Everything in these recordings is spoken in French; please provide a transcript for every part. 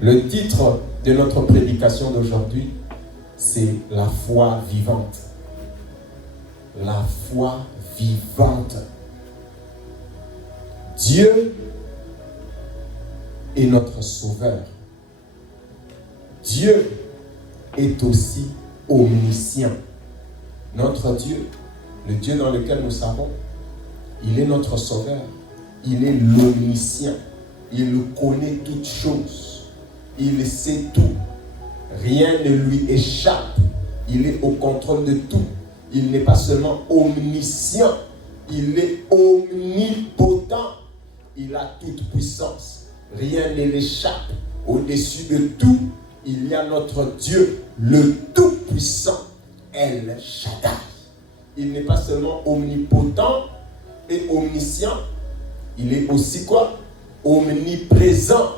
Le titre de notre prédication d'aujourd'hui, c'est la foi vivante. La foi vivante. Dieu est notre sauveur. Dieu est aussi omniscient. Notre Dieu, le Dieu dans lequel nous savons, il est notre sauveur. Il est l'omniscient. Il connaît toutes choses. Il sait tout. Rien ne lui échappe. Il est au contrôle de tout. Il n'est pas seulement omniscient, il est omnipotent. Il a toute puissance. Rien ne l'échappe. Au-dessus de tout, il y a notre Dieu, le Tout-Puissant, El Shaddai. Il n'est pas seulement omnipotent et omniscient, il est aussi quoi? Omniprésent.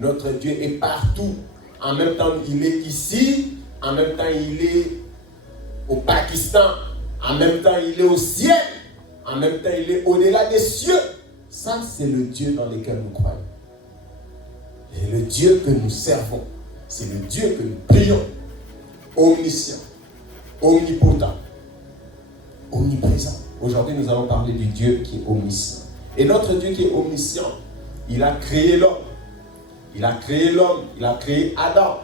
Notre Dieu est partout. En même temps, il est ici. En même temps, il est au Pakistan. En même temps, il est au ciel. En même temps, il est au-delà des cieux. Ça, c'est le Dieu dans lequel nous croyons. Et le Dieu que nous servons. C'est le Dieu que nous prions. Omniscient, omnipotent, omniprésent. Aujourd'hui, nous allons parler du Dieu qui est omniscient. Et notre Dieu qui est omniscient, il a créé l'homme. Il a créé l'homme, il a créé Adam.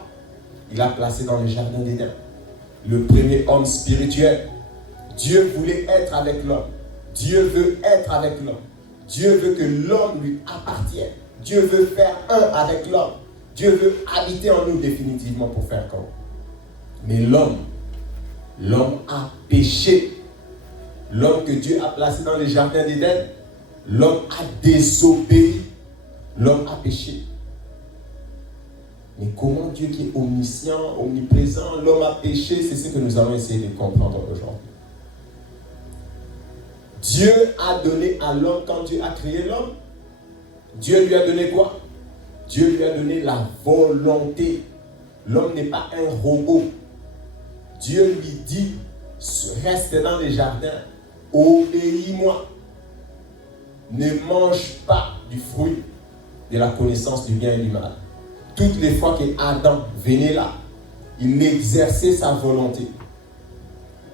Il l'a placé dans le jardin d'Éden. Le premier homme spirituel. Dieu voulait être avec l'homme. Dieu veut être avec l'homme. Dieu veut que l'homme lui appartienne. Dieu veut faire un avec l'homme. Dieu veut habiter en nous définitivement pour faire comme. Mais l'homme a péché. L'homme que Dieu a placé dans le jardin d'Éden, l'homme a désobéi. L'homme a péché. Mais comment Dieu qui est omniscient, omniprésent, l'homme a péché, c'est ce que nous allons essayer de comprendre aujourd'hui. Dieu a donné à l'homme, quand Dieu a créé l'homme, Dieu lui a donné quoi? Dieu lui a donné la volonté. L'homme n'est pas un robot. Dieu lui dit, reste dans les jardins, obéis-moi. Ne mange pas du fruit de la connaissance du bien et du mal. Toutes les fois que Adam venait là, il exerçait sa volonté.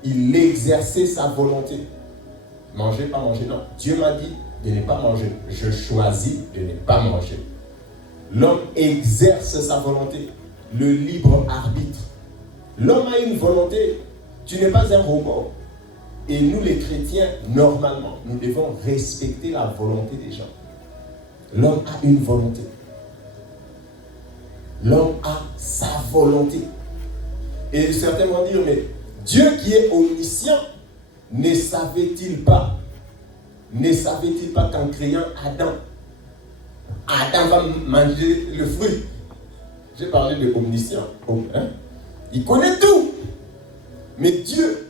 Il exerçait sa volonté. Manger, pas manger, non. Dieu m'a dit de ne pas manger. Je choisis de ne pas manger. L'homme exerce sa volonté. Le libre arbitre. L'homme a une volonté. Tu n'es pas un robot. Et nous les chrétiens, normalement, nous devons respecter la volonté des gens. L'homme a une volonté. L'homme a sa volonté. Et certains vont dire, mais Dieu qui est omniscient, ne savait-il pas qu'en créant Adam, Adam va manger le fruit? J'ai parlé de omniscient. Hein? Il connaît tout. Mais Dieu,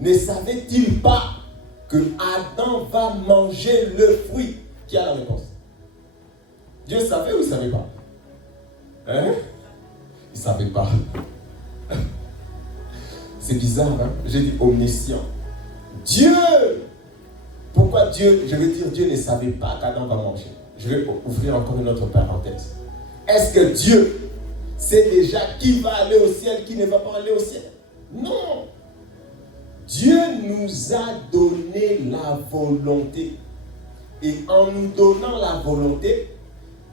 ne savait-il pas que Adam va manger le fruit? Qui a la réponse? Dieu savait ou il ne savait pas? Hein? Il ne savait pas. C'est bizarre, hein? J'ai dit omniscient. Dieu! Pourquoi Dieu, je veux dire, Dieu ne savait pas qu'Adam va manger. Je vais ouvrir encore une autre parenthèse. Est-ce que Dieu sait déjà qui va aller au ciel, qui ne va pas aller au ciel? Non! Dieu nous a donné la volonté. Et en nous donnant la volonté,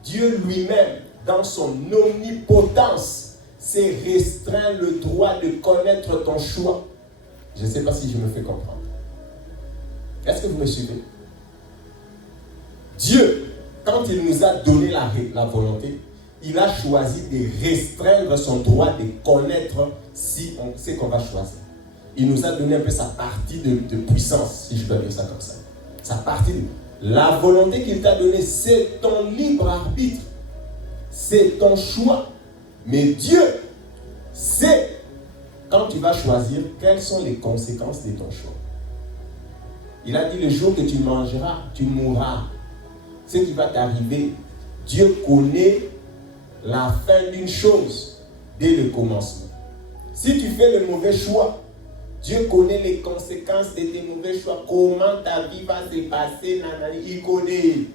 Dieu lui-même, dans son omnipotence, s'est restreint le droit de connaître ton choix. Je ne sais pas si je me fais comprendre. Est-ce que vous me suivez? Dieu, quand il nous a donné la volonté, il a choisi de restreindre son droit de connaître si on sait qu'on va choisir. Il nous a donné un peu sa partie de puissance, si je peux dire ça comme ça. Sa partie de... La volonté qu'il t'a donnée, c'est ton libre arbitre. C'est ton choix. Mais Dieu sait, quand tu vas choisir, quelles sont les conséquences de ton choix. Il a dit, le jour que tu mangeras, tu mourras. Ce qui va t'arriver, Dieu connaît la fin d'une chose. dès le commencement. Si tu fais le mauvais choix, Dieu connaît les conséquences de tes mauvais choix. Comment ta vie va se passer, nanani, il connaît.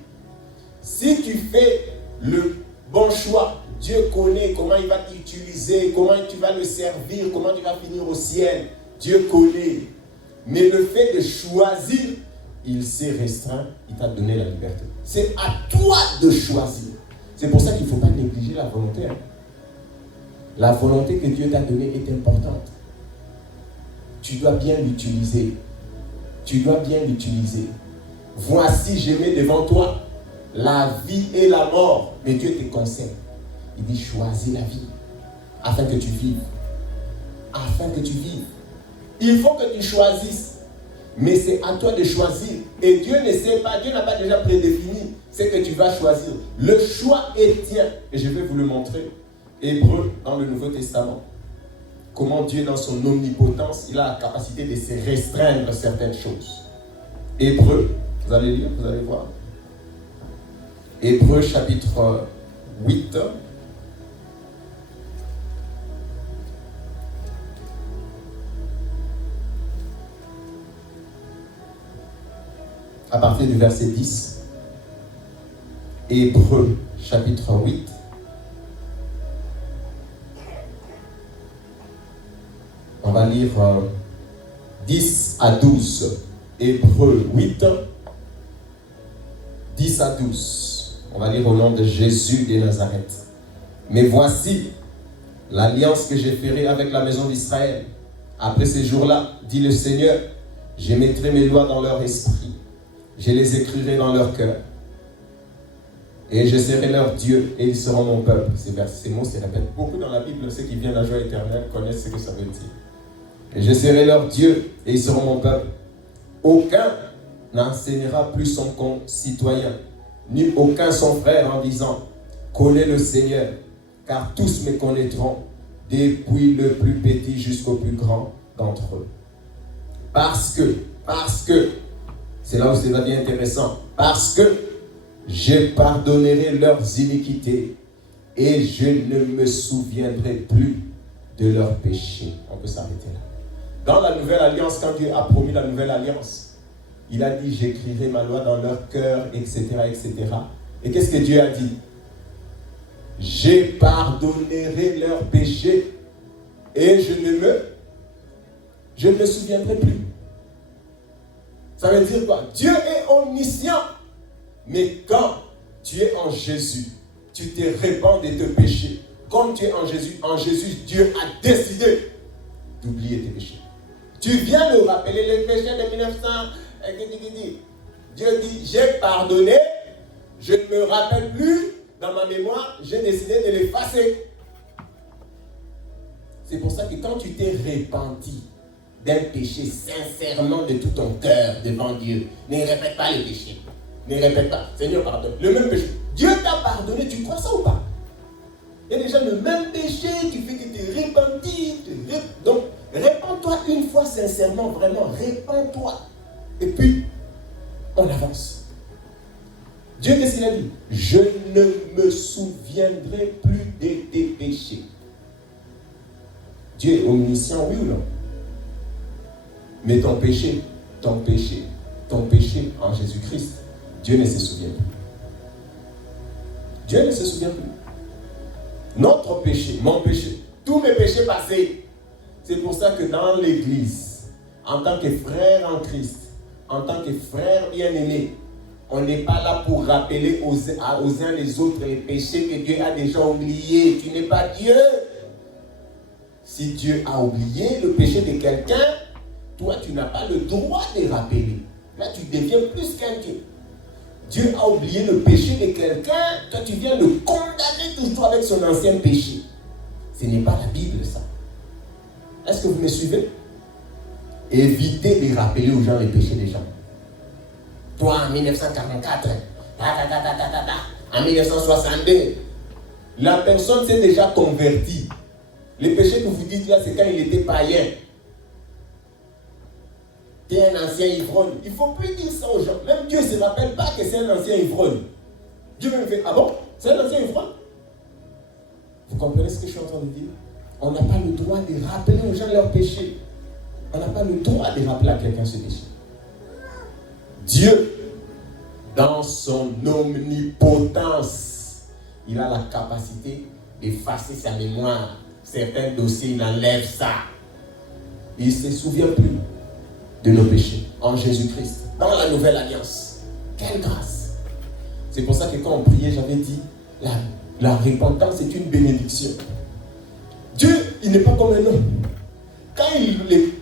Si tu fais le bon choix, Dieu connaît comment il va t'utiliser, comment tu vas le servir, comment tu vas finir au ciel. Dieu connaît. Mais le fait de choisir, il s'est restreint, il t'a donné la liberté. C'est à toi de choisir. C'est pour ça qu'il ne faut pas négliger la volonté. La volonté que Dieu t'a donnée est importante. Tu dois bien l'utiliser. Tu dois bien l'utiliser. Voici, je mets devant toi la vie et la mort. Mais Dieu te conseille. Il dit, choisis la vie afin que tu vives. Afin que tu vives. Il faut que tu choisisses. Mais c'est à toi de choisir. Et Dieu ne sait pas, Dieu n'a pas déjà prédéfini ce que tu vas choisir. Le choix est tien. Et je vais vous le montrer. Hébreu dans le Nouveau Testament. Comment Dieu, dans son omnipotence, il a la capacité de se restreindre certaines choses. Hébreu, vous allez lire, vous allez voir. Hébreu chapitre 8. À partir du verset 10. Hébreu chapitre 8. On va lire 10 à 12. Hébreu 8, 10 à 12. On va lire au nom de Jésus de Nazareth. Mais voici l'alliance que je ferai avec la maison d'Israël. Après ces jours-là, dit le Seigneur, je mettrai mes lois dans leur esprit. Je les écrirai dans leur cœur. Et je serai leur Dieu et ils seront mon peuple. Ces mots se répètent beaucoup dans la Bible. Ceux qui viennent à la joie éternelle connaissent ce que ça veut dire. Et je serai leur Dieu et ils seront mon peuple. Aucun n'enseignera plus son concitoyen, ni aucun son frère en disant, connais le Seigneur, car tous me connaîtront, depuis le plus petit jusqu'au plus grand d'entre eux. Parce que, c'est là où c'est bien intéressant, parce que je pardonnerai leurs iniquités et je ne me souviendrai plus de leurs péchés. On peut s'arrêter là. Dans la nouvelle alliance, quand Dieu a promis la nouvelle alliance, il a dit, j'écrirai ma loi dans leur cœur, etc., etc. Et qu'est-ce que Dieu a dit? Je pardonnerai leurs péchés et je ne me souviendrai plus. Ça veut dire quoi? Dieu est omniscient. Mais quand tu es en Jésus, tu te répands de tes péchés. Comme tu es en Jésus, Dieu a décidé d'oublier tes péchés. Tu viens de rappeler les péchés de 1900. Dieu dit, j'ai pardonné, je ne me rappelle plus dans ma mémoire, j'ai décidé de l'effacer. C'est pour ça que quand tu t'es repenti d'un péché sincèrement de tout ton cœur devant Dieu, ne répète pas le péché. Ne répète pas, Seigneur pardonne. Le même péché. Dieu t'a pardonné, tu crois ça ou pas? Il y a déjà le même péché, tu fais que tu es repenti. Donc, répands-toi une fois sincèrement, vraiment, répands-toi. Et puis, on avance. Dieu, qu'est-ce qu'il a dit? Je ne me souviendrai plus de tes péchés. Dieu est omniscient, oui ou non? Mais ton péché en Jésus-Christ, Dieu ne se souvient plus. Dieu ne se souvient plus. Notre péché, mon péché, tous mes péchés passés. C'est pour ça que dans l'église, en tant que frère en Christ, en tant que frère bien-aimé, on n'est pas là pour rappeler aux uns les autres les péchés que Dieu a déjà oubliés. Tu n'es pas Dieu. Si Dieu a oublié le péché de quelqu'un, toi tu n'as pas le droit de rappeler. Là tu deviens plus qu'un Dieu. Dieu a oublié le péché de quelqu'un, toi tu viens le condamner toujours avec son ancien péché. Ce n'est pas la Bible ça. Est-ce que vous me suivez? Évitez de rappeler aux gens les péchés des gens. Toi en 1944, en 1962, la personne s'est déjà convertie. Les péchés que vous dites là, c'est quand il était païen. Tu es un ancien ivrogne. Il ne faut plus dire ça aux gens. Même Dieu ne se rappelle pas que c'est un ancien ivrogne. Dieu même fait, ah bon? C'est un ancien ivrogne? Vous comprenez ce que je suis en train de dire? On n'a pas le droit de rappeler aux gens leurs péchés. On n'a pas le droit de rappeler à quelqu'un ce péché. Dieu, dans son omnipotence, il a la capacité d'effacer sa mémoire. Certains dossiers, il enlève ça. Il ne se souvient plus de nos péchés en Jésus-Christ, dans la nouvelle alliance. Quelle grâce! C'est pour ça que quand on priait, j'avais dit, la repentance est une bénédiction. Dieu, il n'est pas comme un homme. Quand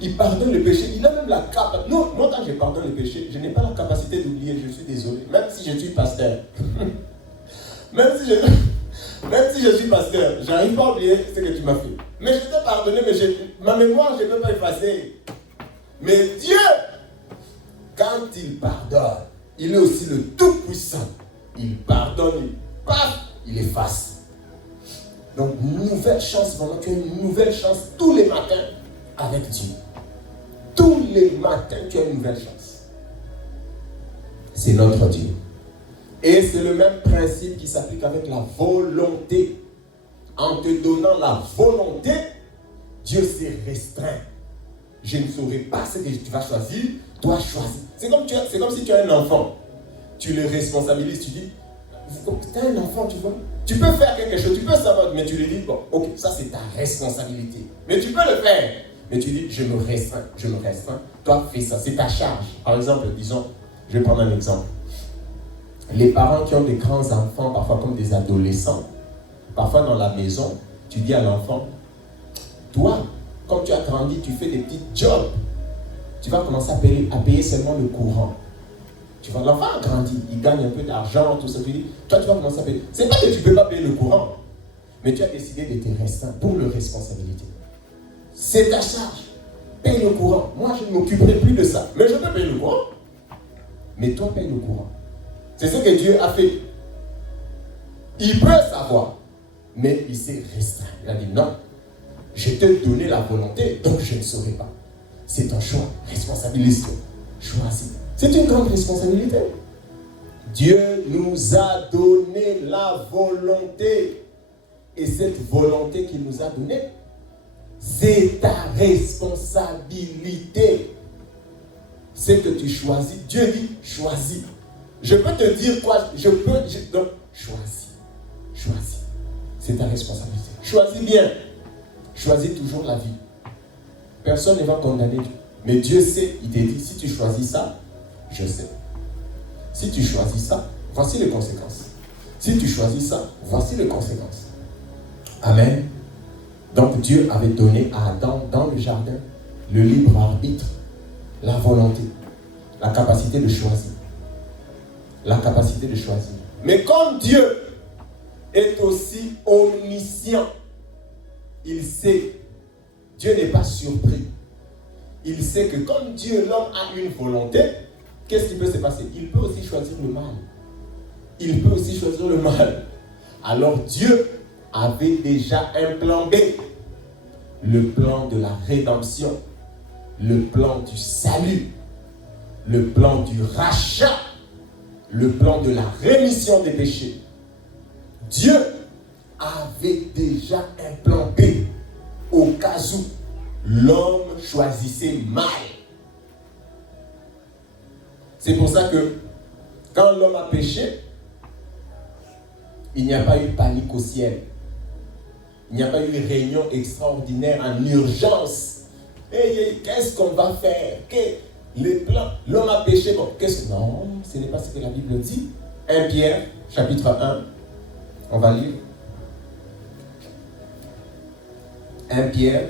il pardonne le péché, il a même la capacité. Non, moi quand je pardonne le péché, je n'ai pas la capacité d'oublier, je suis désolé. Même si je suis pasteur. même si je suis pasteur, j'arrive pas à oublier ce que tu m'as fait. Mais je t'ai pardonné, mais ma mémoire, je ne peux pas effacer. Mais Dieu, quand il pardonne, il est aussi le Tout-Puissant. Il pardonne, il efface. Donc, nouvelle chance, vraiment, tu as une nouvelle chance tous les matins avec Dieu. Tous les matins, tu as une nouvelle chance. C'est notre Dieu. Et c'est le même principe qui s'applique avec la volonté. En te donnant la volonté, Dieu s'est restreint. Je ne saurais pas ce que tu vas choisir, toi choisis. C'est comme si tu as un enfant. Tu le responsabilises, tu dis, tu as un enfant, tu vois. Tu peux faire quelque chose, tu peux savoir, mais tu lui dis, bon, ok, ça c'est ta responsabilité. Mais tu peux le faire. Mais tu dis, je me restreins. Toi, fais ça, c'est ta charge. Par exemple, disons, je vais prendre un exemple. Les parents qui ont des grands enfants, parfois comme des adolescents, parfois dans la maison, tu dis à l'enfant, toi, comme tu as grandi, tu fais des petits jobs. Tu vas commencer à payer seulement le courant. Tu vois, l'enfant a grandi, il gagne un peu d'argent, tout ça. Tu dis, toi, tu vas commencer à payer. C'est pas que tu ne peux pas payer le courant, mais tu as décidé de te restreindre pour leur responsabilité. C'est ta charge. Paye le courant. Moi, je ne m'occuperai plus de ça. Mais je peux payer le courant. Mais toi, paye le courant. C'est ce que Dieu a fait. Il peut savoir, mais il s'est restreint. Il a dit non. Je t'ai donné la volonté, donc je ne saurai pas. C'est ton choix. Responsabilise-toi. Choisis. C'est une grande responsabilité. Dieu nous a donné la volonté. Et cette volonté qu'il nous a donnée, c'est ta responsabilité. C'est que tu choisis. Dieu dit, choisis. Je peux te dire quoi? Donc, choisis. Choisis. C'est ta responsabilité. Choisis bien. Choisis toujours la vie. Personne ne va condamner Dieu. Mais Dieu sait, il te dit, si tu choisis ça, je sais. Si tu choisis ça, voici les conséquences. Si tu choisis ça, voici les conséquences. Amen. Donc Dieu avait donné à Adam dans le jardin le libre arbitre, la volonté, la capacité de choisir. La capacité de choisir. Mais comme Dieu est aussi omniscient, il sait, Dieu n'est pas surpris. Il sait que comme Dieu, l'homme a une volonté, qu'est-ce qui peut se passer? Il peut aussi choisir le mal. Il peut aussi choisir le mal. Alors Dieu avait déjà un plan B. Le plan de la rédemption. Le plan du salut. Le plan du rachat. Le plan de la rémission des péchés. Dieu avait déjà un plan B au cas où l'homme choisissait mal. C'est pour ça que quand l'homme a péché, il n'y a pas eu panique au ciel. Il n'y a pas eu réunion extraordinaire en urgence. Hey, qu'est-ce qu'on va faire? Les plans. L'homme a péché. Bon, non, ce n'est pas ce que la Bible dit. 1 Pierre, chapitre 1. On va lire. 1 Pierre.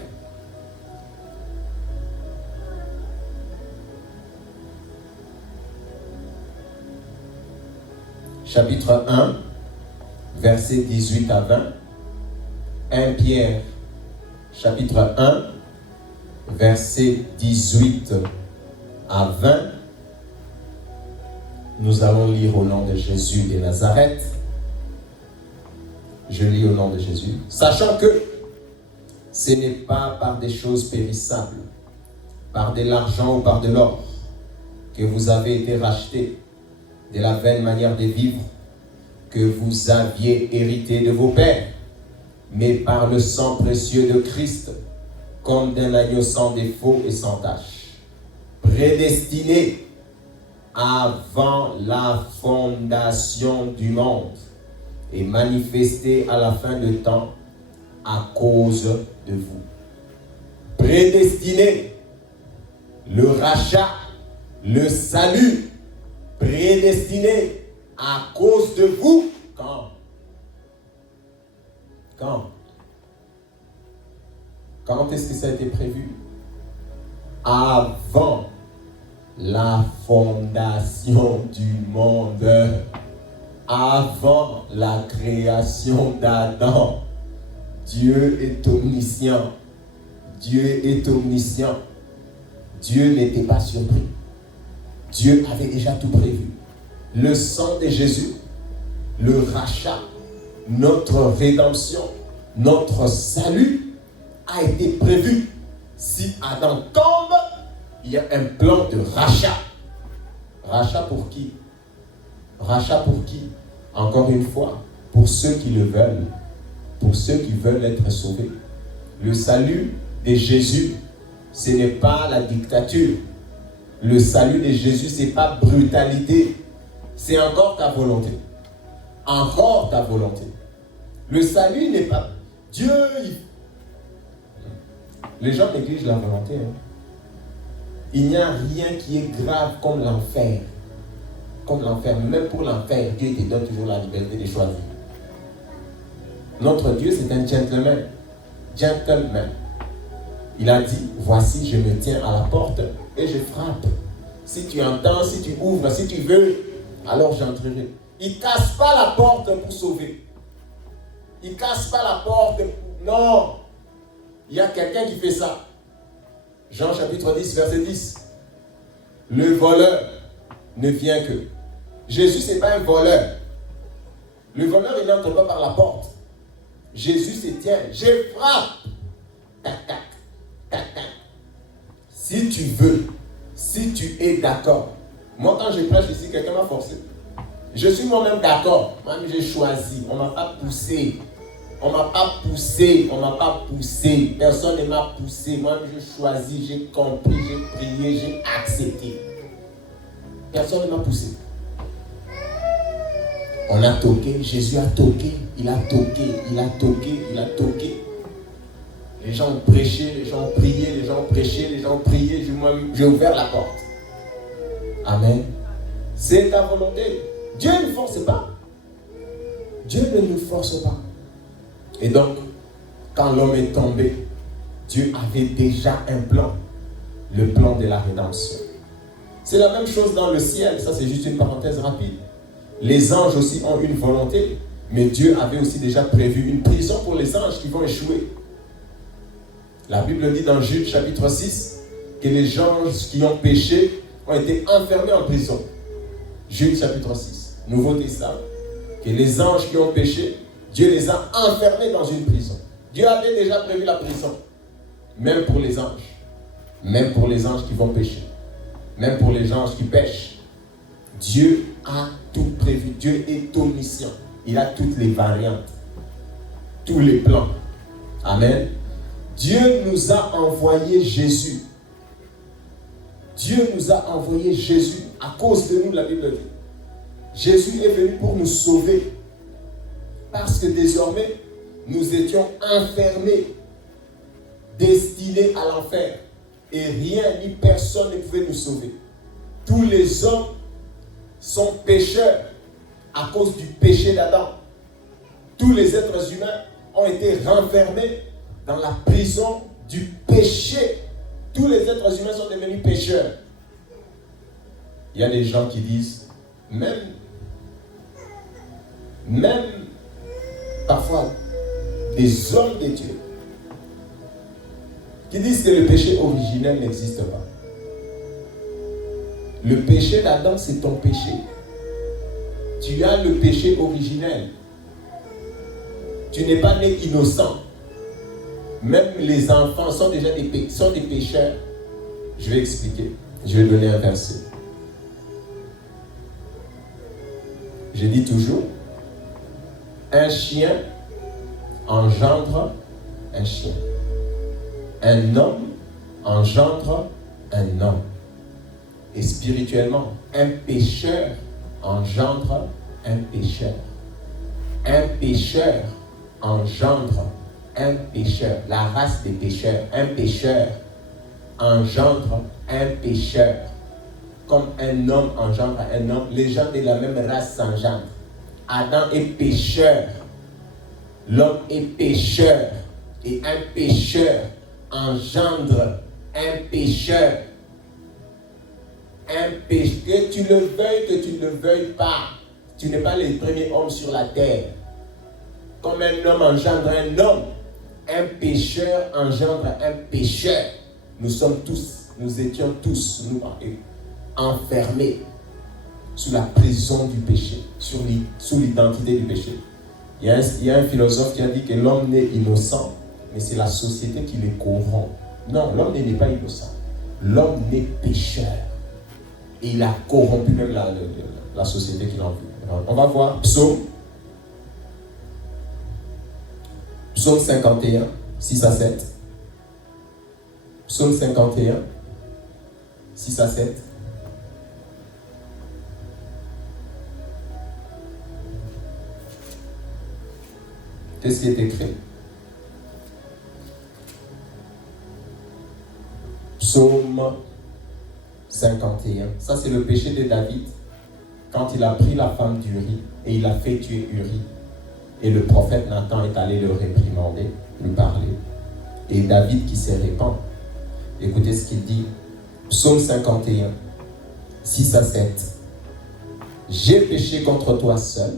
Chapitre 1, versets 18 à 20. 1 Pierre, chapitre 1, versets 18 à 20. Nous allons lire au nom de Jésus de Nazareth. Je lis au nom de Jésus. Sachant que ce n'est pas par des choses périssables, par de l'argent ou par de l'or, que vous avez été rachetés de la vaine manière de vivre que vous aviez hérité de vos pères, mais par le sang précieux de Christ, comme d'un agneau sans défaut et sans tache, prédestiné avant la fondation du monde et manifesté à la fin du temps à cause de vous. Prédestiné, le rachat, le salut, prédestiné à cause de vous. Quand? Quand est-ce que ça a été prévu? Avant la fondation du monde, avant la création d'Adam. Dieu est omniscient. Dieu est omniscient. Dieu n'était pas surpris. Dieu avait déjà tout prévu. Le sang de Jésus, le rachat, notre rédemption, notre salut a été prévu. Si Adam tombe, il y a un plan de rachat. Rachat pour qui? Rachat pour qui? Encore une fois, pour ceux qui le veulent, pour ceux qui veulent être sauvés. Le salut de Jésus, ce n'est pas la dictature. Le salut de Jésus, ce n'est pas brutalité. C'est encore ta volonté. Encore ta volonté. Le salut n'est pas... Dieu... Les gens négligent la volonté. Il n'y a rien qui est grave comme l'enfer. Comme l'enfer. Même pour l'enfer, Dieu te donne toujours la liberté de choisir. Notre Dieu, c'est un gentleman. Gentleman. Il a dit, voici, je me tiens à la porte et je frappe. Si tu entends, si tu ouvres, si tu veux, alors j'entrerai. Il ne casse pas la porte pour sauver. Il ne casse pas la porte pour... Non. Il y a quelqu'un qui fait ça. Jean chapitre 10, verset 10. Le voleur ne vient que. Jésus, ce n'est pas un voleur. Le voleur, il n'entre pas par la porte. Jésus se tient. Je frappe. Tac, tac, tac, tac. Si tu veux, si tu es d'accord. Moi, quand je prêche ici, quelqu'un m'a forcé. Je suis moi-même d'accord. Moi-même, j'ai choisi. On ne m'a pas poussé. On ne m'a pas poussé. On ne m'a pas poussé. Personne ne m'a poussé. Moi-même, j'ai choisi, j'ai compris, j'ai prié, j'ai accepté. Personne ne m'a poussé. On a toqué. Jésus a toqué. Il a toqué. Il a toqué. Il a toqué. Les gens ont prêché, les gens ont prié, les gens ont prêché, les gens ont prié. Moi-même, j'ai ouvert la porte. Amen. C'est ta volonté. Dieu ne force pas. Dieu ne nous force pas. Et donc, quand l'homme est tombé, Dieu avait déjà un plan. Le plan de la rédemption. C'est la même chose dans le ciel. Ça, c'est juste une parenthèse rapide. Les anges aussi ont une volonté. Mais Dieu avait aussi déjà prévu une prison pour les anges qui vont échouer. La Bible dit dans Jude chapitre 6 que les anges qui ont péché ont été enfermés en prison. Jude chapitre 6, Nouveau Testament. Que les anges qui ont péché, Dieu les a enfermés dans une prison. Dieu avait déjà prévu la prison. Même pour les anges. Même pour les anges qui vont pécher. Même pour les anges qui pêchent. Dieu a tout prévu. Dieu est omniscient. Il a toutes les variantes. Tous les plans. Amen. Dieu nous a envoyé Jésus. Dieu nous a envoyé Jésus à cause de nous, la Bible dit. Jésus est venu pour nous sauver. Parce que désormais, nous étions enfermés, destinés à l'enfer. Et rien ni personne ne pouvait nous sauver. Tous les hommes sont pécheurs à cause du péché d'Adam. Tous les êtres humains ont été renfermés dans la prison du péché. Tous les êtres humains sont devenus pécheurs. Il y a des gens qui disent, même parfois des hommes de Dieu, qui disent que le péché originel n'existe pas. Le péché d'Adam, c'est ton péché. Tu as le péché originel. Tu n'es pas né innocent. Même les enfants sont déjà des pécheurs. Je vais expliquer. Je vais donner un verset. Je dis toujours, un chien engendre un chien. Un homme engendre un homme. Et spirituellement, un pécheur engendre un pécheur. Un pécheur engendre un pécheur. La race des pécheurs. Un pécheur engendre un pécheur. Comme un homme engendre un homme, les gens de la même race s'engendrent. Adam est pécheur. L'homme est pécheur. Et un pécheur engendre un pécheur. Un péché, que tu le veuilles, que tu ne le veuilles pas, tu n'es pas le premier homme sur la terre. Comme un homme engendre un homme, un pécheur engendre un pécheur. Nous étions tous, nous, enfermés sous la prison du péché, sous l'identité du péché. Il y a un philosophe qui a dit que l'homme n'est innocent, mais c'est la société qui le corrompt. Non, l'homme n'est pas innocent. L'homme n'est pécheur. Et il a corrompu même la société qui l'envie. On va voir Psaume 51, 6 à 7. Psaume 51, 6 à 7. Qu'est-ce qui est écrit? Psaume 51. Ça, c'est le péché de David quand il a pris la femme d'Uri et il a fait tuer Uri. Et le prophète Nathan est allé le réprimander, lui parler. Et David qui se répand. Écoutez ce qu'il dit. Psaume 51, 6 à 7. J'ai péché contre toi seul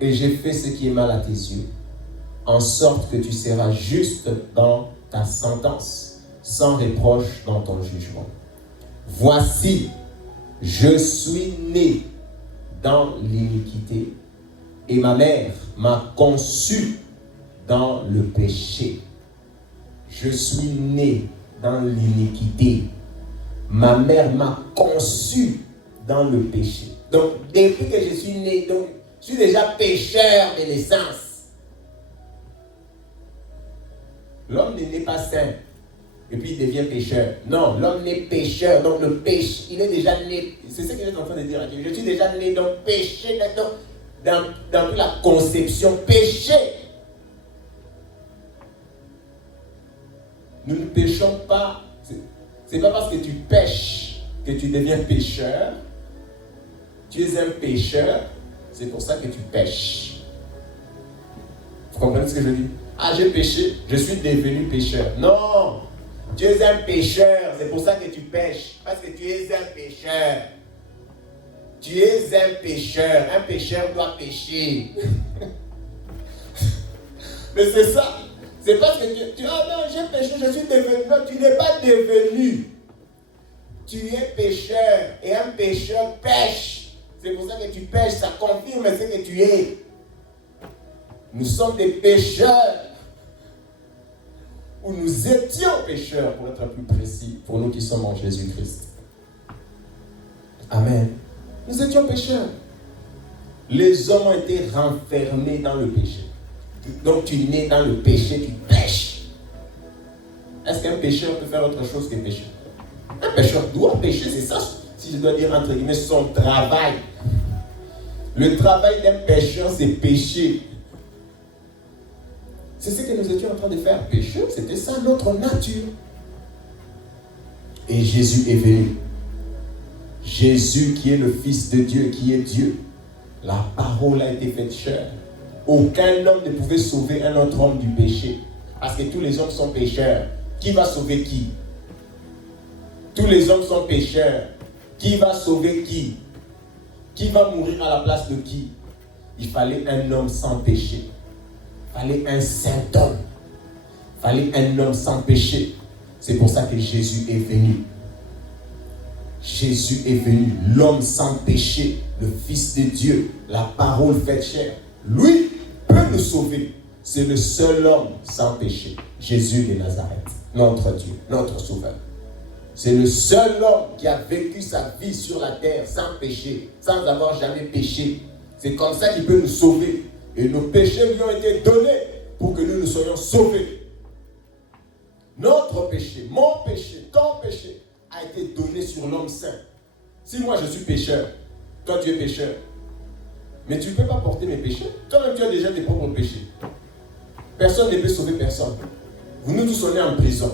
et j'ai fait ce qui est mal à tes yeux, en sorte que tu seras juste dans ta sentence, sans reproche dans ton jugement. Voici, je suis né dans l'iniquité et ma mère m'a conçu dans le péché. Je suis né dans l'iniquité. Ma mère m'a conçu dans le péché. Donc, depuis que je suis né, donc, je suis déjà pécheur de naissance. L'homme n'est pas saint. Et puis il devient pécheur. Non, l'homme n'est pécheur. Donc le péché, il est déjà né. C'est ce qu'il est en train de dire à Dieu. Je suis déjà né, donc péché, dans la conception, péché. Nous ne péchons pas. C'est pas parce que tu pêches que tu deviens pécheur. Tu es un pécheur, c'est pour ça que tu pêches. Vous comprenez ce que je dis? Ah, j'ai péché, je suis devenu pécheur. Non! Tu es un pécheur, c'est pour ça que tu pêches. Parce que tu es un pécheur. Tu es un pécheur. Un pécheur doit pécher. Mais c'est ça. C'est parce que tu ah non, j'ai péché, je suis devenu. Non, tu n'es pas devenu. Tu es pécheur. Et un pécheur pêche. C'est pour ça que tu pêches. Ça confirme ce que tu es. Nous sommes des pécheurs. Où nous étions pécheurs, pour être plus précis, pour nous qui sommes en Jésus-Christ. Amen. Nous étions pécheurs. Les hommes ont été renfermés dans le péché. Donc tu nais dans le péché, tu pêches. Est-ce qu'un pécheur peut faire autre chose que pécher? Un pécheur doit pécher, c'est ça, si je dois dire entre guillemets, son travail. Le travail d'un pécheur, c'est pécher. C'est ce que nous étions en train de faire. Pécheur, c'était ça notre nature. Et Jésus est venu. Jésus qui est le Fils de Dieu, qui est Dieu. La parole a été faite chair. Aucun homme ne pouvait sauver un autre homme du péché. Parce que tous les hommes sont pécheurs. Qui va sauver qui? Tous les hommes sont pécheurs. Qui va sauver qui? Qui va mourir à la place de qui? Il fallait un homme sans péché. Il fallait un saint homme. Il fallait un homme sans péché. C'est pour ça que Jésus est venu. Jésus est venu, l'homme sans péché, le Fils de Dieu, la parole faite chair. Lui peut nous sauver. C'est le seul homme sans péché. Jésus de Nazareth, notre Dieu, notre Sauveur. C'est le seul homme qui a vécu sa vie sur la terre sans péché, sans avoir jamais péché. C'est comme ça qu'il peut nous sauver. Et nos péchés lui ont été donnés pour que nous soyons sauvés. Notre péché, mon péché, ton péché a été donné sur l'homme saint. Si moi je suis pécheur, toi tu es pécheur, mais tu ne peux pas porter mes péchés. Toi-même tu as déjà tes propres péchés. Personne ne peut sauver personne. Vous nous tous on est en prison.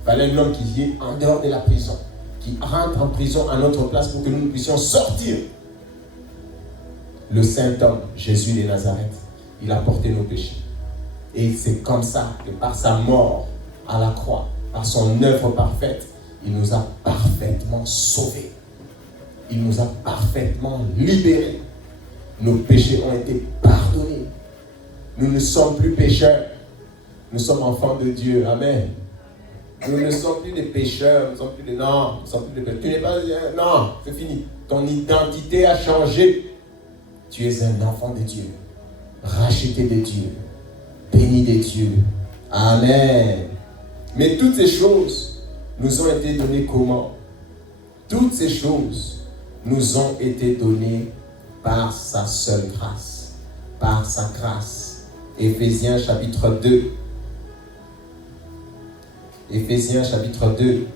Il fallait un homme qui est en dehors de la prison, qui rentre en prison à notre place pour que nous puissions sortir. Le saint homme, Jésus de Nazareth, il a porté nos péchés. Et c'est comme ça que par sa mort à la croix, par son œuvre parfaite, il nous a parfaitement sauvés. Il nous a parfaitement libérés. Nos péchés ont été pardonnés. Nous ne sommes plus pécheurs. Nous sommes enfants de Dieu. Amen. Nous ne sommes plus des pécheurs. Nous ne sommes plus des... Non, nous ne sommes plus des pécheurs. Tu n'es pas... Non, c'est fini. Ton identité a changé. Tu es un enfant de Dieu. Racheté de Dieu. Béni de Dieu. Amen. Mais toutes ces choses nous ont été données comment? Toutes ces choses nous ont été données par sa seule grâce. Par sa grâce. Éphésiens chapitre 2. Éphésiens chapitre 2.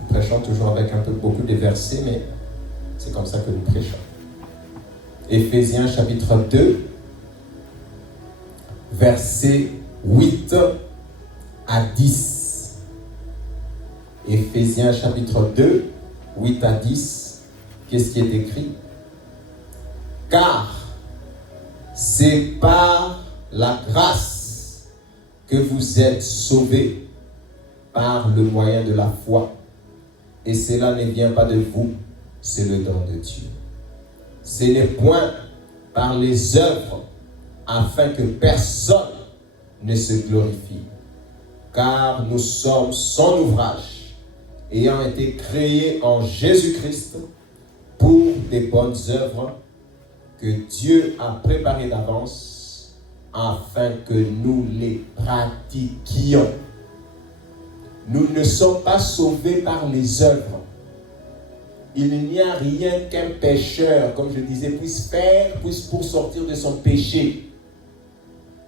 Nous prêchons toujours avec beaucoup de versets, mais c'est comme ça que nous prêchons. Éphésiens chapitre 2, versets 8 à 10. Éphésiens chapitre 2, 8 à 10. Qu'est-ce qui est écrit? Car c'est par la grâce que vous êtes sauvés par le moyen de la foi. Et cela ne vient pas de vous, c'est le don de Dieu. Ce n'est point par les œuvres, afin que personne ne se glorifie. Car nous sommes son ouvrage, ayant été créés en Jésus-Christ pour des bonnes œuvres que Dieu a préparées d'avance, afin que nous les pratiquions. Nous ne sommes pas sauvés par les œuvres. Il n'y a rien qu'un pécheur, comme je disais, puisse faire pour sortir de son péché.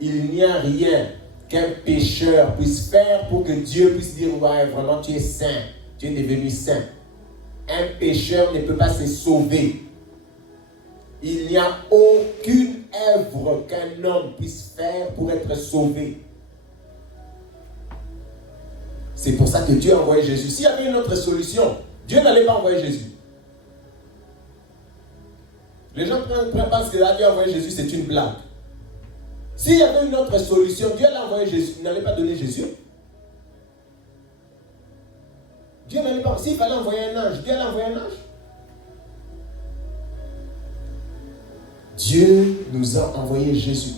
Il n'y a rien qu'un pécheur puisse faire pour que Dieu puisse dire « Ouais, vraiment, tu es saint, tu es devenu saint. » Un pécheur ne peut pas se sauver. Il n'y a aucune œuvre qu'un homme puisse faire pour être sauvé. C'est pour ça que Dieu a envoyé Jésus. S'il y avait une autre solution, Dieu n'allait pas envoyer Jésus. Les gens pensent que là, Dieu a envoyé Jésus, c'est une blague. S'il y avait une autre solution, Dieu l'a envoyé Jésus. Il n'allait pas donner Jésus. Dieu n'allait pas. S'il fallait envoyer un ange, Dieu allait envoyer un ange. Dieu nous a envoyé Jésus.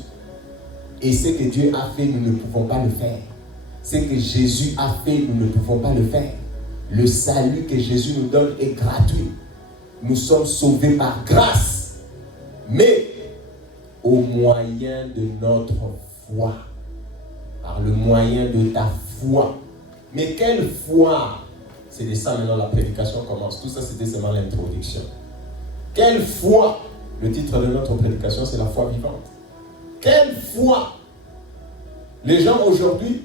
Et ce que Dieu a fait, nous ne pouvons pas le faire. Ce que Jésus a fait, nous ne pouvons pas le faire. Le salut que Jésus nous donne est gratuit. Nous sommes sauvés par grâce, mais au moyen de notre foi. Par le moyen de ta foi. Mais quelle foi? C'est de ça maintenant la prédication commence. Tout ça c'était seulement l'introduction. Quelle foi? Le titre de notre prédication c'est la foi vivante. Quelle foi? Les gens aujourd'hui,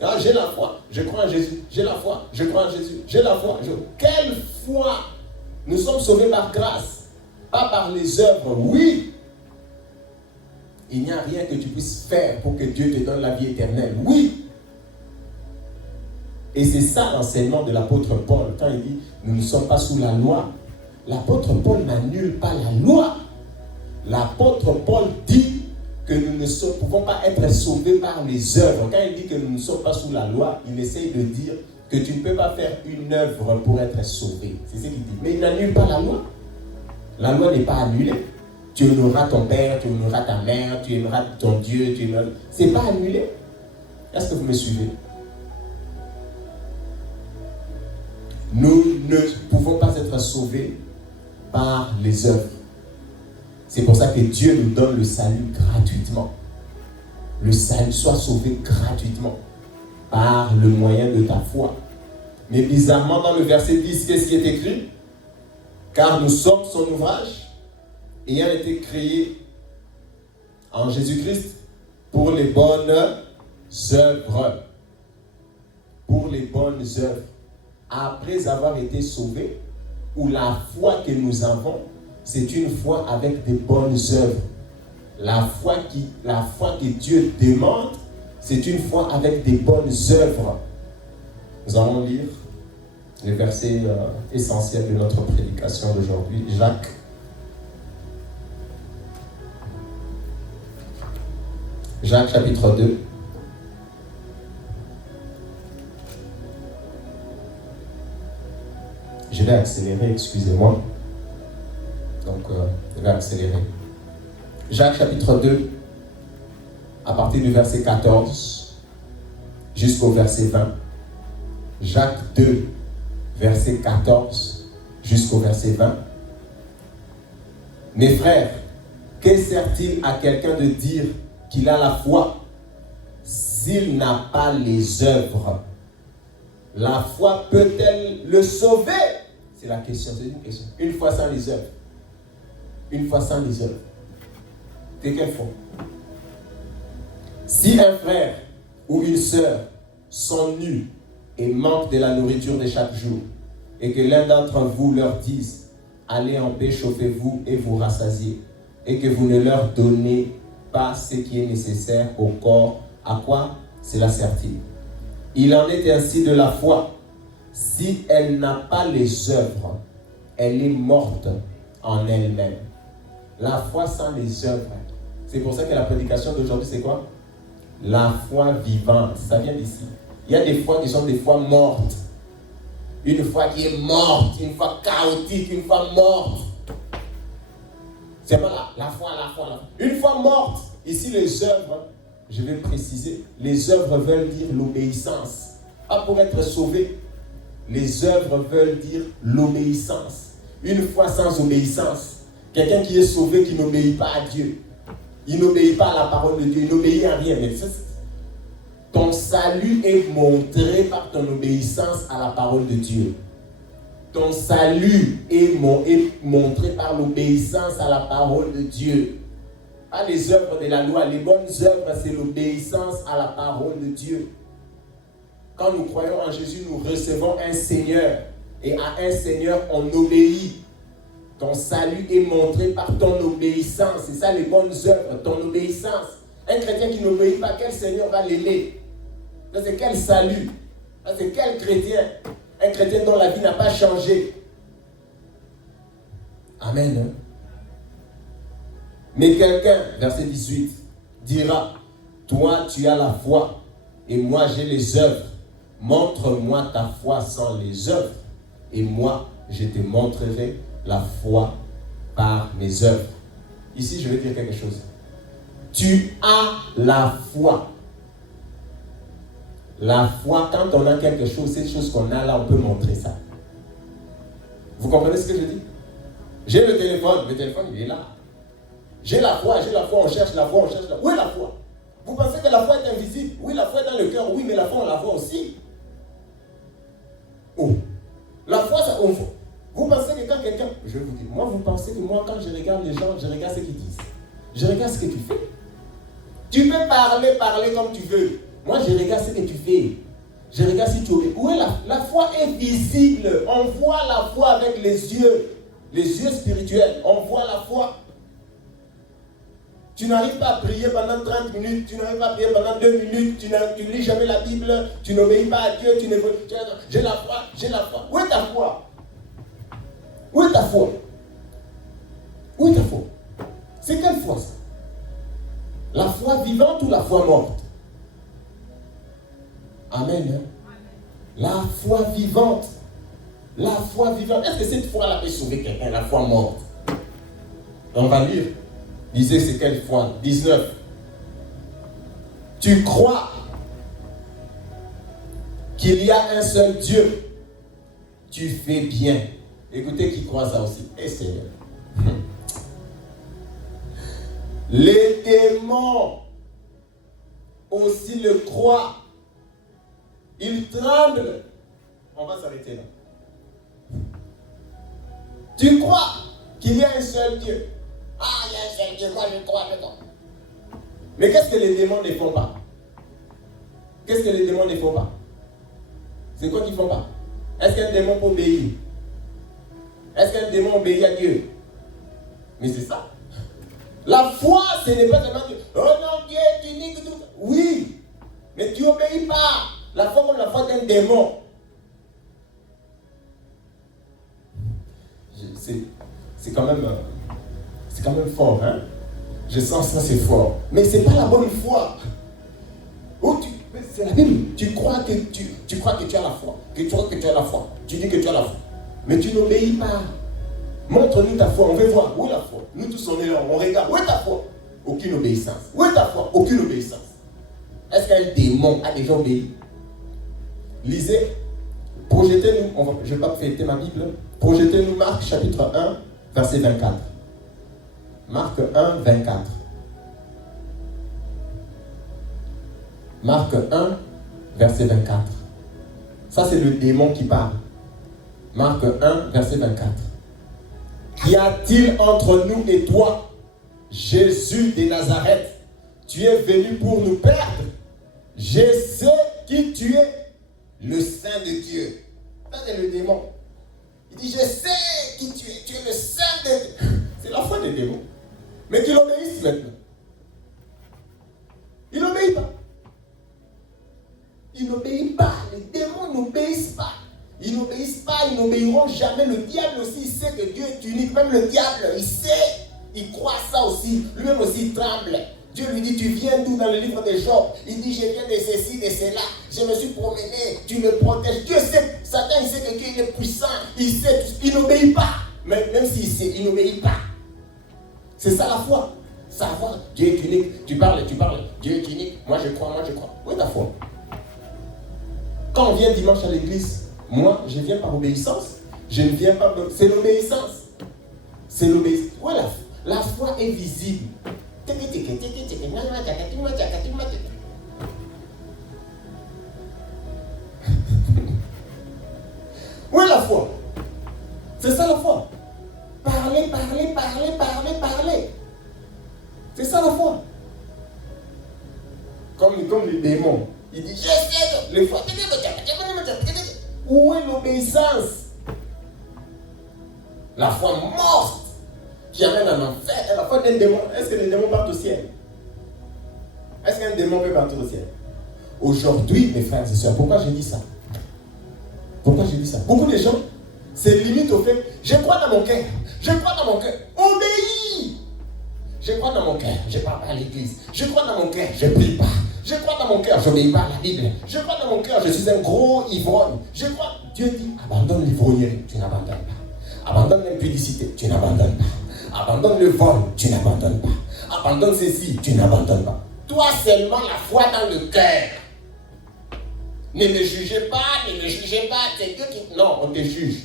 ah, j'ai la foi, je crois en Jésus, j'ai la foi, je crois en Jésus, j'ai la foi. Quelle foi? Nous sommes sauvés par grâce, pas par les œuvres. Oui, il n'y a rien que tu puisses faire pour que Dieu te donne la vie éternelle. Oui. Et c'est ça l'enseignement de l'apôtre Paul. Quand il dit, nous ne sommes pas sous la loi. L'apôtre Paul n'annule pas la loi. L'apôtre Paul dit que nous ne pouvons pas être sauvés par les œuvres. Quand il dit que nous ne sommes pas sous la loi, il essaye de dire que tu ne peux pas faire une œuvre pour être sauvé. C'est ce qu'il dit. Mais il n'annule pas la loi. La loi n'est pas annulée. Tu honoreras ton père, tu honoreras ta mère, tu aimeras ton Dieu, tu aimeras... C'est pas annulé. Est-ce que vous me suivez? Nous ne pouvons pas être sauvés par les œuvres. C'est pour ça que Dieu nous donne le salut gratuitement. Le salut, sois sauvé gratuitement par le moyen de ta foi. Mais bizarrement, dans le verset 10, qu'est-ce qui est écrit? Car nous sommes son ouvrage, ayant été créés en Jésus-Christ pour les bonnes œuvres. Pour les bonnes œuvres. Après avoir été sauvés, ou la foi que nous avons, c'est une foi avec des bonnes œuvres. La foi que Dieu demande, c'est une foi avec des bonnes œuvres. Nous allons lire les versets essentiels de notre prédication d'aujourd'hui. Jacques chapitre 2. Je vais accélérer, excusez-moi. Donc, je vais accélérer. Jacques chapitre 2, à partir du verset 14 jusqu'au verset 20. Jacques 2, verset 14 jusqu'au verset 20. Mes frères, que sert-il à quelqu'un de dire qu'il a la foi s'il n'a pas les œuvres? La foi peut-elle le sauver? C'est la question, c'est une question. Une foi sans les œuvres. Une foi sans les œuvres. C'est quelle foi? Si un frère ou une sœur sont nus et manquent de la nourriture de chaque jour, et que l'un d'entre vous leur dise, allez en paix, chauffez-vous et vous rassasiez, et que vous ne leur donnez pas ce qui est nécessaire au corps, à quoi cela sert-il? Il en est ainsi de la foi. Si elle n'a pas les œuvres, elle est morte en elle-même. La foi sans les œuvres. C'est pour ça que la prédication d'aujourd'hui, c'est quoi? La foi vivante. Ça vient d'ici. Il y a des foi qui sont des foi mortes. Une foi qui est morte, une foi chaotique, une foi morte. C'est pas la foi. Une foi morte. Ici, les œuvres, je vais préciser, les œuvres veulent dire l'obéissance. Pas pour être sauvé. Les œuvres veulent dire l'obéissance. Une foi sans obéissance. Quelqu'un qui est sauvé, qui n'obéit pas à Dieu. Il n'obéit pas à la parole de Dieu. Il n'obéit à rien. Mais ton salut est montré par ton obéissance à la parole de Dieu. Ton salut est montré par l'obéissance à la parole de Dieu. Pas les œuvres de la loi. Les bonnes œuvres, c'est l'obéissance à la parole de Dieu. Quand nous croyons en Jésus, nous recevons un Seigneur. Et à un Seigneur, on obéit. Ton salut est montré par ton obéissance. C'est ça les bonnes œuvres, ton obéissance. Un chrétien qui n'obéit pas, quel Seigneur va l'aimer? Ça, c'est quel salut? Ça, c'est quel chrétien? Un chrétien dont la vie n'a pas changé. Amen. Mais quelqu'un, verset 18, dira, toi tu as la foi et moi j'ai les œuvres. Montre-moi ta foi sans les œuvres et moi je te montrerai la foi par mes œuvres. Ici je vais dire quelque chose. Tu as la foi. La foi, quand on a quelque chose, cette chose qu'on a là, on peut montrer ça. Vous comprenez ce que je dis? J'ai le téléphone il est là. J'ai la foi, on cherche la foi, Où est la foi? Vous pensez que la foi est invisible? Oui, la foi est dans le cœur, oui, mais la foi, on la voit aussi. Oh, la foi, ça, on voit. Vous pensez que quand quelqu'un, je vous dis, moi, vous pensez que moi, quand je regarde les gens, je regarde ce qu'ils disent. Je regarde ce que tu fais. Tu peux parler comme tu veux. Moi, je regarde ce que tu fais. Je regarde si tu obéis. Où est la foi est visible. On voit la foi avec les yeux spirituels. On voit la foi. Tu n'arrives pas à prier pendant 30 minutes, tu n'arrives pas à prier pendant 2 minutes, tu ne lis jamais la Bible, tu n'obéis pas à Dieu, j'ai la foi. Où est ta foi? Où est ta foi? Où est ta foi? C'est quelle foi ça? La foi vivante ou la foi morte? Amen. La foi vivante. La foi vivante. Est-ce que cette foi-là peut sauver quelqu'un, la foi morte? On va lire. Lisez, c'est quelle foi? 19. Tu crois qu'il y a un seul Dieu. Tu fais bien. Écoutez qui croit ça aussi. Eh Seigneur. Les démons aussi le croient. Ils tremblent. On va s'arrêter là. Tu crois qu'il y a un seul Dieu. Ah, il y a un seul Dieu, moi je crois. Mais qu'est-ce que les démons ne font pas? Qu'est-ce que les démons ne font pas? C'est quoi qu'ils ne font pas? Est-ce qu'un démon peut obéir? Est-ce qu'un démon obéit à Dieu? Mais c'est ça. La foi, ce n'est pas seulement que, oh non, Dieu est unique, tout. Oui, mais tu n'obéis pas. La foi comme la foi d'un démon. C'est quand même fort, hein? Je sens ça, c'est fort. Mais ce n'est pas la bonne foi. C'est la Bible. Tu crois que tu as la foi. Tu crois que tu as la foi. Tu dis que tu as la foi. Mais tu n'obéis pas. Montre-nous ta foi. On veut voir. Où est la foi? Nous tous on est là. On regarde. Où est ta foi? Aucune obéissance. Où est ta foi? Aucune obéissance. Est-ce qu'un démon a déjà obéi? Lisez. Projetez-nous. Je ne vais pas fêter ma Bible. Projetez-nous Marc chapitre 1, verset 24. Marc 1, 24. Marc 1, verset 24. Ça, c'est le démon qui parle. Marc 1, verset 24. Qu'y a-t-il entre nous et toi, Jésus de Nazareth? Tu es venu pour nous perdre. Je sais qui tu es, le Saint de Dieu. Ça, c'est le démon. Il dit, je sais qui tu es le Saint de Dieu. C'est la foi des démons. Mais qu'il obéisse maintenant. Il n'obéit pas. Ils n'obéissent pas. Les démons n'obéissent pas. Ils n'obéissent pas, ils n'obéiront jamais. Le diable aussi, il sait que Dieu est unique. Même le diable, il sait. Il croit ça aussi. Lui-même aussi, il tremble. Dieu lui dit, tu viens d'où dans le livre de Job? Il dit, je viens de ceci, de cela. Je me suis promené. Tu me protèges. Dieu sait. Satan, il sait que Dieu il est puissant. Il sait tout. Il n'obéit pas. Même s'il sait, il n'obéit pas. C'est ça la foi. Savoir, Dieu est unique. Tu parles. Dieu est unique. Moi, je crois. Où est ta foi? Quand on vient dimanche à l'église, moi, je viens par obéissance. Je ne viens pas... C'est l'obéissance. C'est l'obéissance. Voilà. La foi est visible. Où est la foi? C'est ça la foi. Parler. C'est ça la foi. Comme les démons. Il dit, j'essaie de... Les fois... Où est l'obéissance? La foi morte qui amène en enfer. La foi d'un démon. Est-ce que les démons partent au ciel? Est-ce qu'un démon peut partir au ciel? Aujourd'hui, mes frères et sœurs, pourquoi j'ai dit ça? Beaucoup de gens, c'est limite au fait, je crois dans mon cœur. Obéis! Je crois dans mon cœur, je ne pars pas à l'église. Je crois dans mon cœur, je ne prie pas. Je crois dans mon cœur, je n'obéis pas à la Bible. Je crois dans mon cœur, je suis un gros ivrogne. Je crois, Dieu dit, abandonne l'ivrognerie, tu n'abandonnes pas. Abandonne l'impudicité, tu n'abandonnes pas. Abandonne le vol, tu n'abandonnes pas. Abandonne ceci, tu n'abandonnes pas. Toi seulement la foi dans le cœur. Ne me jugez pas, c'est Dieu qui... Non, on te juge.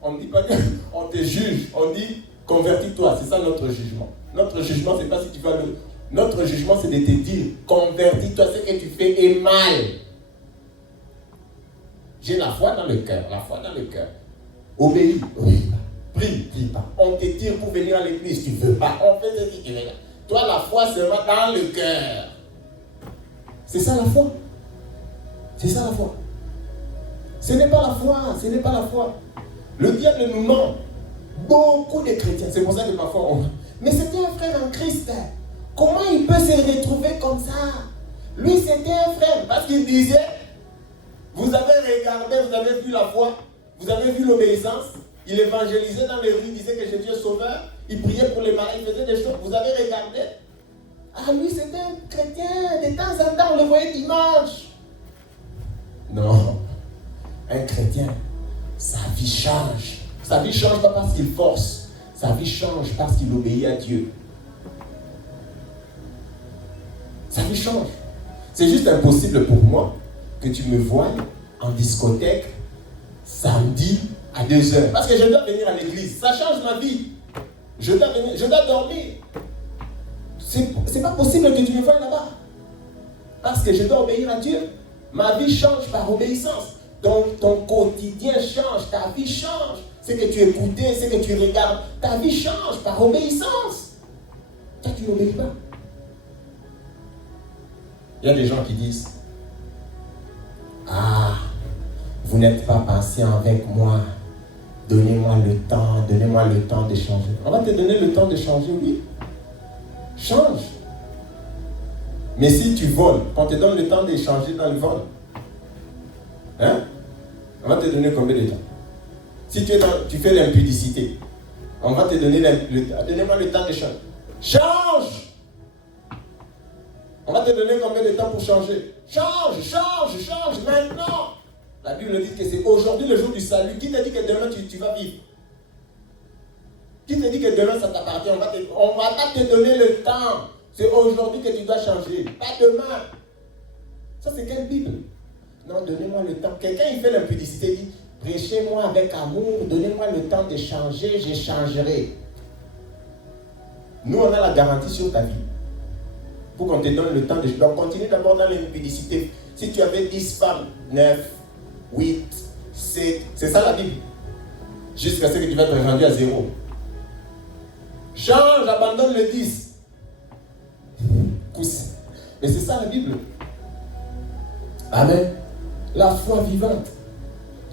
On ne dit pas qu'on te juge, on dit convertis-toi, c'est ça notre jugement. Notre jugement, c'est pas si tu vas le... Notre jugement, c'est de te dire, convertis-toi, ce que tu fais est mal. J'ai la foi dans le cœur, Obéis, prie pas. On te tire pour venir à l'église, tu ne veux pas. On fait ce que tu veux. Toi, la foi, c'est dans le cœur. C'est ça la foi. Ce n'est pas la foi. Le diable nous ment. Beaucoup de chrétiens, c'est pour ça que parfois on... Mais c'était un frère en Christ. Comment il peut se retrouver comme ça? Lui, c'était un frère. Parce qu'il disait, vous avez regardé, vous avez vu la foi, vous avez vu l'obéissance. Il évangélisait dans les rues, il disait que Jésus est sauveur. Il priait pour les malades, il faisait des choses. Vous avez regardé. Ah, lui, c'était un chrétien. De temps en temps, on le voyait dimanche. Non. Un chrétien, sa vie change. Sa vie change pas parce qu'il force. Sa vie change parce qu'il obéit à Dieu. Sa vie change. C'est juste impossible pour moi que tu me voies en discothèque samedi à 2h. Parce que je dois venir à l'église. Ça change ma vie. Je dois dormir. C'est pas possible que tu me voies là-bas. Parce que je dois obéir à Dieu. Ma vie change par obéissance. Donc ton quotidien change, ta vie change. Ce que tu écoutais, ce que tu regardes, ta vie change par obéissance. Toi, tu n'obéis pas. Il y a des gens qui disent, ah, vous n'êtes pas patient avec moi. Donnez-moi le temps de changer. On va te donner le temps de changer, oui. Change. Mais si tu voles, quand on te donne le temps d'échanger dans le vol, hein? On va te donner combien de temps? Si tu fais l'impudicité, on va te donner donnez-moi le temps de changer. Change! On va te donner combien de temps pour changer? Change maintenant! La Bible dit que c'est aujourd'hui le jour du salut. Qui t'a dit que demain tu vas vivre? Qui t'a dit que demain ça t'appartient? On va pas te donner le temps. C'est aujourd'hui que tu dois changer, pas demain. Ça c'est quelle Bible? Non, donnez-moi le temps. Quelqu'un il fait l'impudicité, dit, prêchez-moi avec amour, donnez-moi le temps de changer, je changerai. Nous on a la garantie sur ta vie. Pour qu'on te donne le temps de changer. Donc continue d'abord dans l'impudicité. Si tu avais 10 femmes, 9, 8, 7, c'est ça la Bible. Jusqu'à ce que tu vas être rendu à 0. Change, abandonne le 10. Mais c'est ça la Bible. Amen. La foi vivante.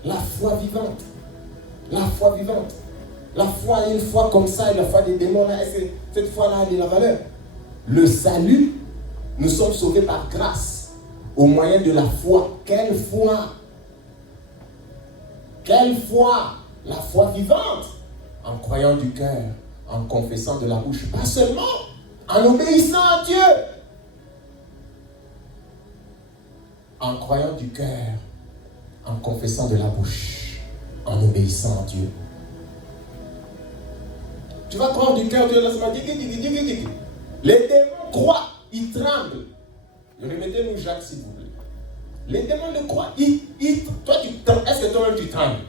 La foi vivante. La foi vivante. La foi, une foi comme ça, et la foi des démons, là, cette foi-là a de la valeur. Le salut, nous sommes sauvés par grâce, au moyen de la foi. Quelle foi? Quelle foi? La foi vivante. En croyant du cœur, en confessant de la bouche, pas seulement en obéissant à Dieu. En croyant du cœur, en confessant de la bouche, en obéissant à Dieu. Tu vas croire du cœur, Dieu laisse moi dire. Les démons croient, ils tremblent. Remettez-nous Jacques s'il vous plaît. Les démons le croient, toi est-ce que toi-même tu trembles?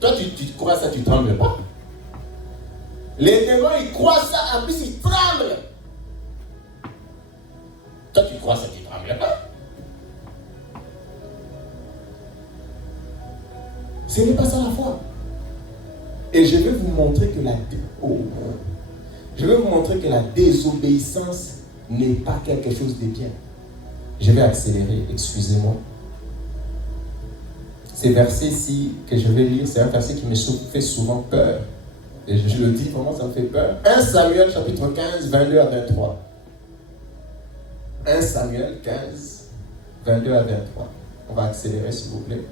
Toi tu crois ça, tu ne trembles pas. Les démons ils croient ça, en plus ils tremblent. Toi tu crois ça, tu ne trembles pas. Ce n'est pas ça la foi. Et je vais vous montrer que la désobéissance n'est pas quelque chose de bien. Je vais accélérer, excusez-moi. Ces versets-ci que je vais lire, c'est un verset qui me fait souvent peur. Et je le dis, comment ça me fait peur? 1 Samuel chapitre 15, 22 à 23. 1 Samuel 15, 22 à 23. On va accélérer s'il vous plaît.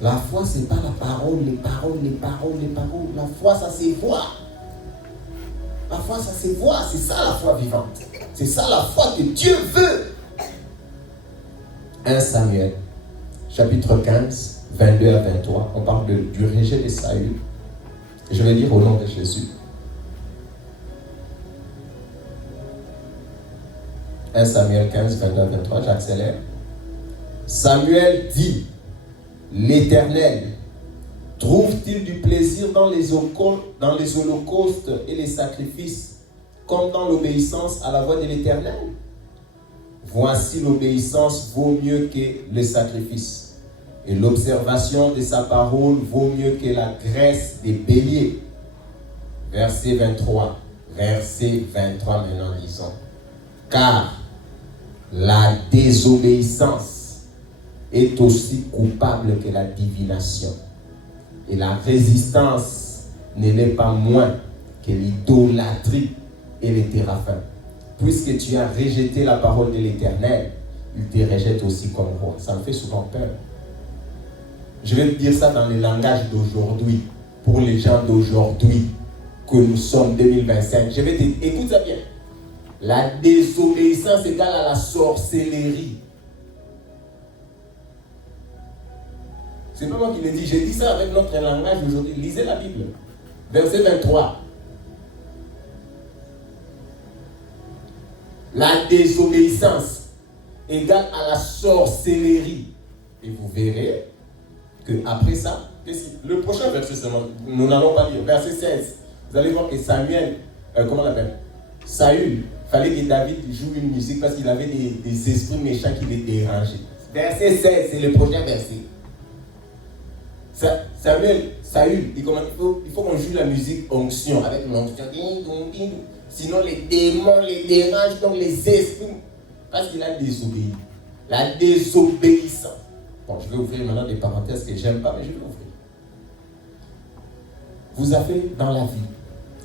La foi, ce n'est pas la parole, les paroles. La foi, ça se voit. La foi, ça se voit. C'est ça la foi vivante. C'est ça la foi que Dieu veut. 1 Samuel, chapitre 15, 22 à 23. On parle du rejet de Saül. Je vais lire au nom de Jésus. 1 Samuel 15, 22 à 23. J'accélère. Samuel dit: L'Éternel trouve-t-il du plaisir dans les holocaustes et les sacrifices, comme dans l'obéissance à la voix de l'Éternel? Voici l'obéissance vaut mieux que le sacrifice, et l'observation de sa parole vaut mieux que la graisse des béliers. Verset 23. Verset 23, maintenant lisons. Car la désobéissance est aussi coupable que la divination. Et la résistance ne l'est pas moins que l'idolâtrie et les téraphins. Puisque tu as rejeté la parole de l'Éternel, il te rejette aussi comme roi. Ça me fait souvent peur. Je vais te dire ça dans le langage d'aujourd'hui, pour les gens d'aujourd'hui, que nous sommes 2025. Écoute ça bien. La désobéissance égale à la sorcellerie. C'est pas moi qui le dis, j'ai dit ça avec notre langage aujourd'hui. Lisez la Bible. Verset 23. La désobéissance égale à la sorcellerie. Et vous verrez que après ça, le prochain verset seulement, nous n'allons pas lire. Verset 16. Vous allez voir que Samuel, comment on l'appelle? Saül, il fallait que David joue une musique parce qu'il avait des esprits méchants qui les dérangeaient. Verset 16, c'est le prochain verset. Saül, il faut qu'on joue la musique onction avec l'onction. Sinon les démons les dérangent, donc les esprits. Parce qu'il a désobéi. La désobéissance. Bon, je vais ouvrir maintenant des parenthèses que j'aime pas, mais je vais ouvrir. Vous avez dans la vie,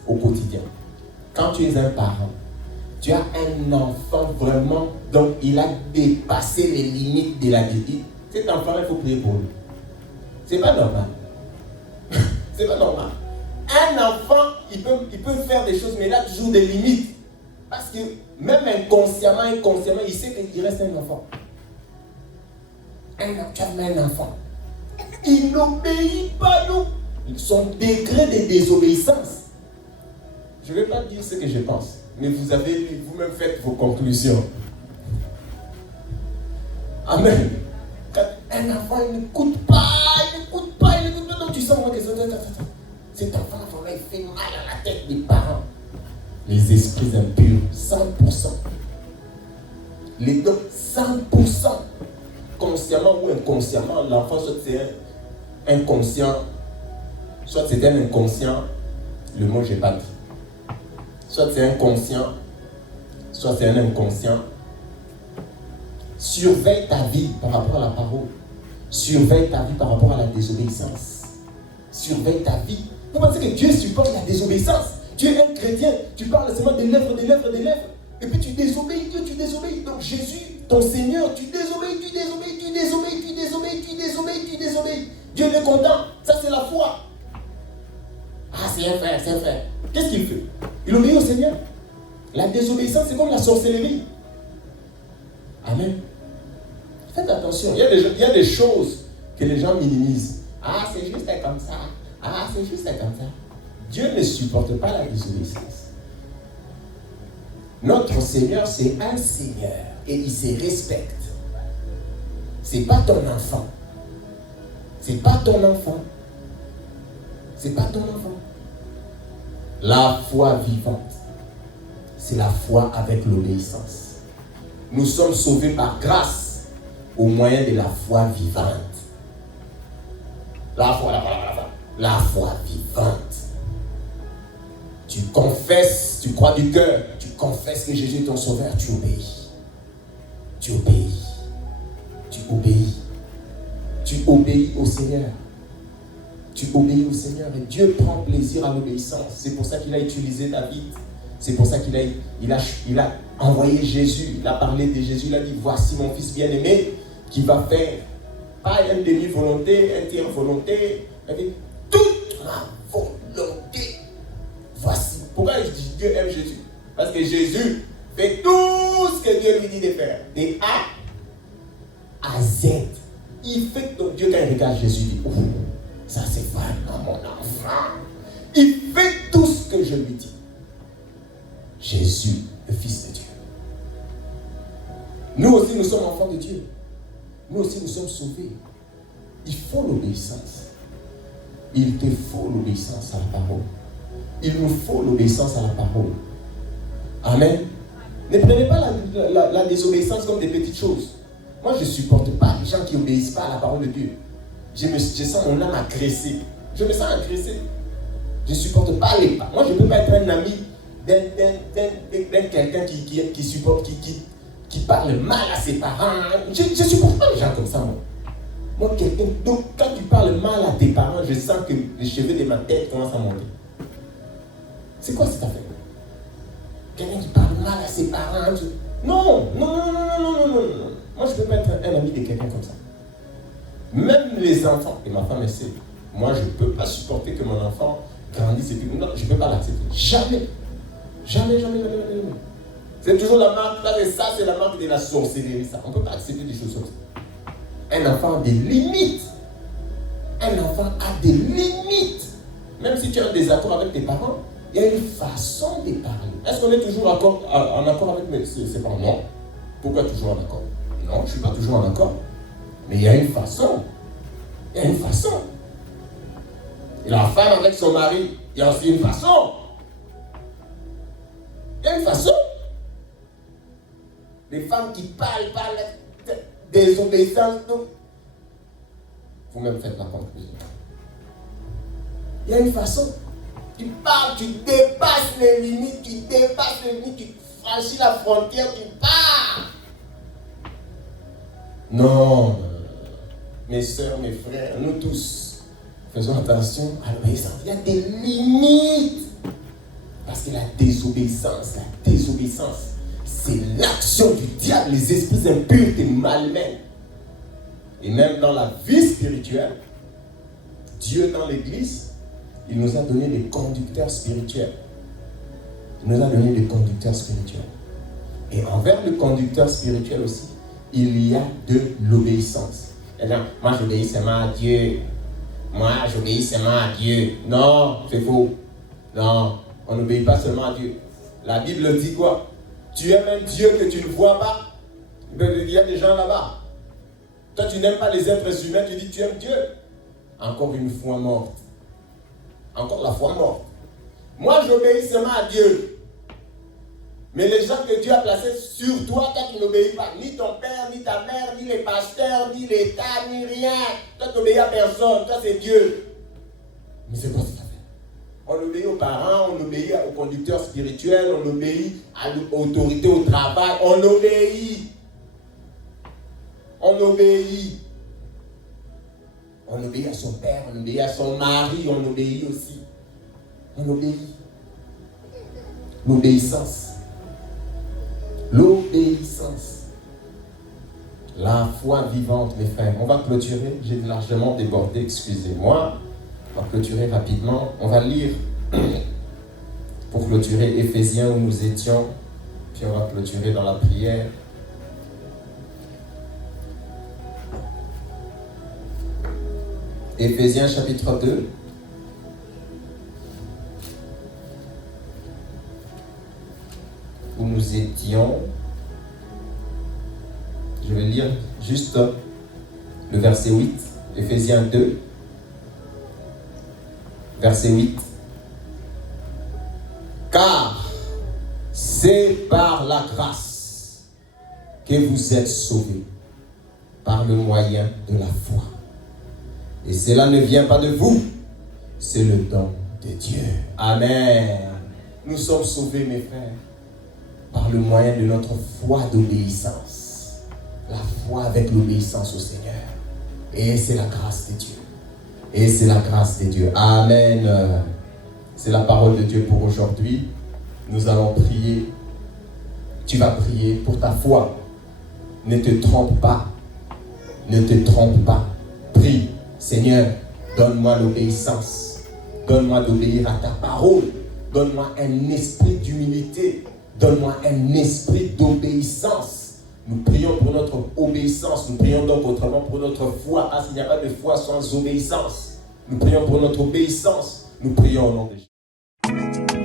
au quotidien, quand tu es un parent, tu as un enfant vraiment, donc il a dépassé les limites de la vie. Cet enfant, il faut prier pour lui. C'est pas normal. C'est pas normal. Un enfant, il peut faire des choses, mais il a toujours des limites. Parce que même inconsciemment, il sait qu'il reste un enfant. Tu as un enfant. Il n'obéit pas, non. Son degré de désobéissance. Je ne vais pas dire ce que je pense, mais vous-même faites vos conclusions. Amen. Quand un enfant, il n'écoute pas, donc tu sens que cet enfant, il fait mal à la tête des parents. Les esprits impurs, 100%. Les dons, 100%. Consciemment ou inconsciemment, l'enfant, soit c'est inconscient, soit c'est un inconscient, le mot je n'ai pas dit. Soit c'est inconscient, soit c'est un inconscient. Surveille ta vie par rapport à la parole. Surveille ta vie par rapport à la désobéissance. Surveille ta vie. Vous pensez que Dieu supporte la désobéissance? Tu es un chrétien, tu parles seulement des lèvres. Et puis tu désobéis Dieu, tu désobéis. Donc Jésus, ton Seigneur, tu désobéis. Dieu est content. Ça c'est la foi. Ah, c'est un frère. Qu'est-ce qu'il fait? Il obéit au Seigneur. La désobéissance, c'est comme la sorcellerie. Amen. Faites attention. Il y a des choses que les gens minimisent. Ah, c'est juste comme ça. Dieu ne supporte pas la désobéissance. Notre Seigneur, c'est un Seigneur et il se respecte. C'est pas ton enfant. La foi vivante, c'est la foi avec l'obéissance. Nous sommes sauvés par grâce au moyen de la foi vivante. La foi vivante. Tu confesses, tu crois du cœur, tu confesses que Jésus est ton sauveur, tu obéis. Tu obéis au Seigneur. Et Dieu prend plaisir à l'obéissance. C'est pour ça qu'il a utilisé David. C'est pour ça qu'il a envoyé Jésus. Il a parlé de Jésus. Il a dit, voici mon fils bien-aimé qui va faire pas une demi-volonté, un tiers volonté. Il a dit, toute ma volonté. Voici. Pourquoi je dis Dieu aime Jésus? Parce que Jésus fait tout ce que Dieu lui dit de faire. De A à Z. Il fait donc Dieu quand il regarde Jésus, il dit, ouf, ça c'est vraiment mon enfant. Il fait tout ce que je lui dis. Jésus, le Fils de Dieu. Nous aussi, nous sommes enfants de Dieu. Nous aussi, nous sommes sauvés. Il faut l'obéissance. Il te faut l'obéissance à la parole. Il nous faut l'obéissance à la parole. Amen. Ne prenez pas la désobéissance comme des petites choses. Moi, je ne supporte pas les gens qui n'obéissent pas à la parole de Dieu. Je sens mon âme agressée. Je me sens agressé. Je ne supporte pas les pas. Moi, je ne peux pas être un ami d'un quelqu'un qui supporte, qui parle mal à ses parents. Je ne supporte pas les gens comme ça, moi. Moi, donc, quand tu parles mal à tes parents, je sens que les cheveux de ma tête commencent à monter. C'est quoi cette affaire? Quelqu'un qui parle mal à ses parents. Non. Moi, je ne peux pas être un ami de quelqu'un comme ça. Même les enfants, et ma femme essaie. Moi, je ne peux pas supporter que mon enfant grandisse et puis. Non, je ne peux pas l'accepter. Jamais. C'est toujours la marque. Ça, c'est la marque de la sorcellerie. Ça. On ne peut pas accepter des choses comme ça. Un enfant a des limites. Même si tu as un désaccord avec tes parents, il y a une façon de parler. Est-ce qu'on est toujours en accord avec ses parents? Non. Pourquoi toujours en accord? Non, je ne suis pas toujours en accord. Mais il y a une façon. Et la femme avec son mari, il y a aussi une façon. Les femmes qui parlent désobéissance. Vous-même faites la conclusion. Il y a une façon. Tu pars, tu dépasses les limites, tu franchis la frontière, tu pars. Non, mes soeurs, mes frères, nous tous, faisons attention à l'obéissance. Il y a des limites. Parce que la désobéissance, c'est l'action du diable, les esprits impurs et malvains. Et même dans la vie spirituelle, Dieu dans l'église, il nous a donné des conducteurs spirituels. Il nous a donné des conducteurs spirituels. Et envers le conducteur spirituel aussi, il y a de l'obéissance. Moi, j'obéis seulement à Dieu. Moi, j'obéis seulement à Dieu. Non, c'est faux. Non, on n'obéit pas seulement à Dieu. La Bible dit quoi? Tu aimes un Dieu que tu ne vois pas. Il y a des gens là-bas. Toi, tu n'aimes pas les êtres humains, tu dis tu aimes Dieu. Encore une foi morte. Encore la foi morte. Moi, j'obéis seulement à Dieu. Mais les gens que Dieu a placés sur toi, toi, tu n'obéis pas. Ni ton père, ni ta mère, ni les pasteurs, ni l'État, ni rien. Toi, tu n'obéis à personne. Toi, c'est Dieu. Mais c'est quoi cette affaire? On obéit aux parents, on obéit aux conducteurs spirituels, on obéit à l'autorité au travail. On obéit. On obéit. On obéit à son père, on obéit à son mari, on obéit aussi. On obéit. L'obéissance. L'obéissance. La foi vivante, mes frères. On va clôturer. J'ai largement débordé, excusez-moi. On va clôturer rapidement. On va lire pour clôturer Éphésiens où nous étions. Puis on va clôturer dans la prière. Éphésiens chapitre 2. Où nous étions. Je vais lire juste le verset 8. Éphésiens 2. Verset 8. Car c'est par la grâce que vous êtes sauvés, par le moyen de la foi. Et cela ne vient pas de vous, c'est le don de Dieu. Amen. Nous sommes sauvés, mes frères, par le moyen de notre foi d'obéissance. La foi avec l'obéissance au Seigneur. Et c'est la grâce de Dieu. Et c'est la grâce de Dieu. Amen. C'est la parole de Dieu pour aujourd'hui. Nous allons prier. Tu vas prier pour ta foi. Ne te trompe pas. Ne te trompe pas. Prie. Seigneur, donne-moi l'obéissance. Donne-moi d'obéir à ta parole. Donne-moi un esprit d'humilité. Donne-moi un esprit d'obéissance. Nous prions pour notre obéissance. Nous prions donc autrement pour notre foi. Parce qu'il n'y a pas de foi sans obéissance. Nous prions pour notre obéissance. Nous prions au nom de Jésus.